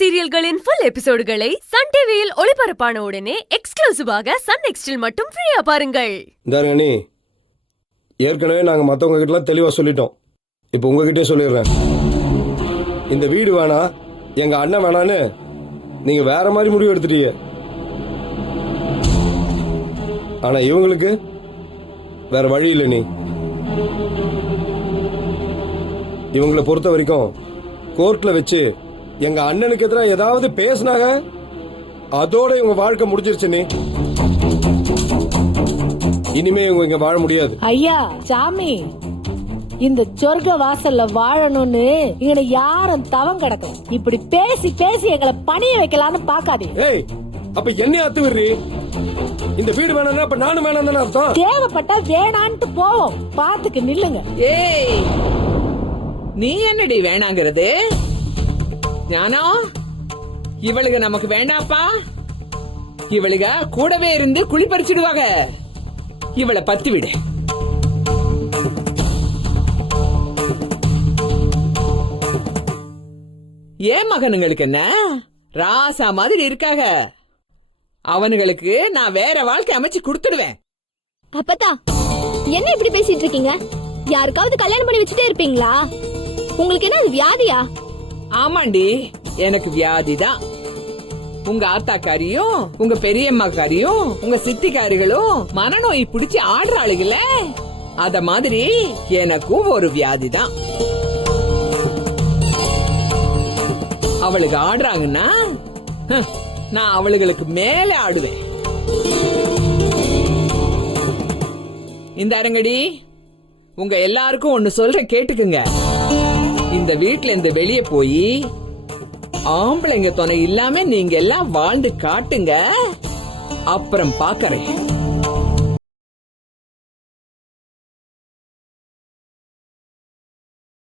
சீரியல்களின் full எபிசோடுகளை Sun டிவியில் ஒளிபரப்பான உடனே எக்ஸ்க்ளூசிவாக சன் நெக்ஸ்டில் மட்டும் ஃப்ரீயா பாருங்கள். நீ ஏற்கனவே நாங்க மத்தவங்க கிட்ட தெளிவா சொல்லிட்டோம். இப்போ உங்ககிட்டே சொல்லிடுறேன். இந்த வீடு வேணா, எங்க அண்ணன் வேணான்னு நீங்க வேற மாதிரி முடிவு எடுத்துட்டீங்க. ஆனா இவங்களுக்கு வேற வழி இல்லை. நீ இவங்களை பொறுத்த வரைக்கும் கோர்ட்ல வச்சு எங்க அண்ணனுக்கு எதிராக ஏதாவது பேசினாங்க, அதோட இவங்க வாழ்க்கை முடிஞ்சிருச்சு. நீ இனிமே இவங்க இங்க வாழ முடியாது. ஐயா சாமி, இந்த சொர்க்க வாசல்ல வாழணும்னு இங்க யாரும் தவம் கிடக்கும். இப்படி பேசி பேசி எங்களை பணிய வைக்கலாம்னு பாக்காதீங்க. ஏய், அப்ப என்ன அத்து விடுறி? இந்த வீடு வேணாம்னா அப்ப நானும் வேணாம் அர்த்தம். தேவைப்பட்டா வேணான்ட்டு போவோம். பாத்துக்கு நில்லுங்க. ஏய், நீ என்னடி வேணாங்கிறது? ஞானம், இவளுக நமக்கு வேண்டாப்பா. இவளுக கூடவே இருந்து குழி பறிச்சிடுவாங்க. இவளை பத்தி விடு. ஏன் மகனுங்களுக்கு என்ன ராசா மாதிரி இருக்காக, அவனுங்களுக்கு நான் வேற வாழ்க்கை அமைச்சு கொடுத்துடுவேன். அப்பதா என்ன இப்படி பேசிட்டு இருக்கீங்க? யாருக்காவது கல்யாணம் பண்ணி வச்சுட்டே இருப்பீங்களா? உங்களுக்கு என்ன அது வியாதியா? ஆமாண்டி, எனக்கு வியாதிதான். உங்க ஆத்தாக்காரியும் உங்க பெரியம்மாக்காரியும் உங்க சித்திக்காரிகளும் மனநோய் பிடிச்சி ஆடுறாளுகள, அத மாதிரி எனக்கும் ஒரு வியாதிதான். அவளுக்கு ஆடுறாங்கன்னா நான் அவளுகளுக்கு மேல ஆடுவேன். இந்த அரங்கடி, உங்க எல்லாருக்கும் ஒன்னு சொல்றேன், கேட்டுக்குங்க. இந்த வீட்டுல இருந்து வெளியே போய் ஆம்பளைங்க துணை இல்லாம நீங்க எல்லாம் வாழ்ந்து காட்டுங்க, அப்புறம் பாக்கறேன்.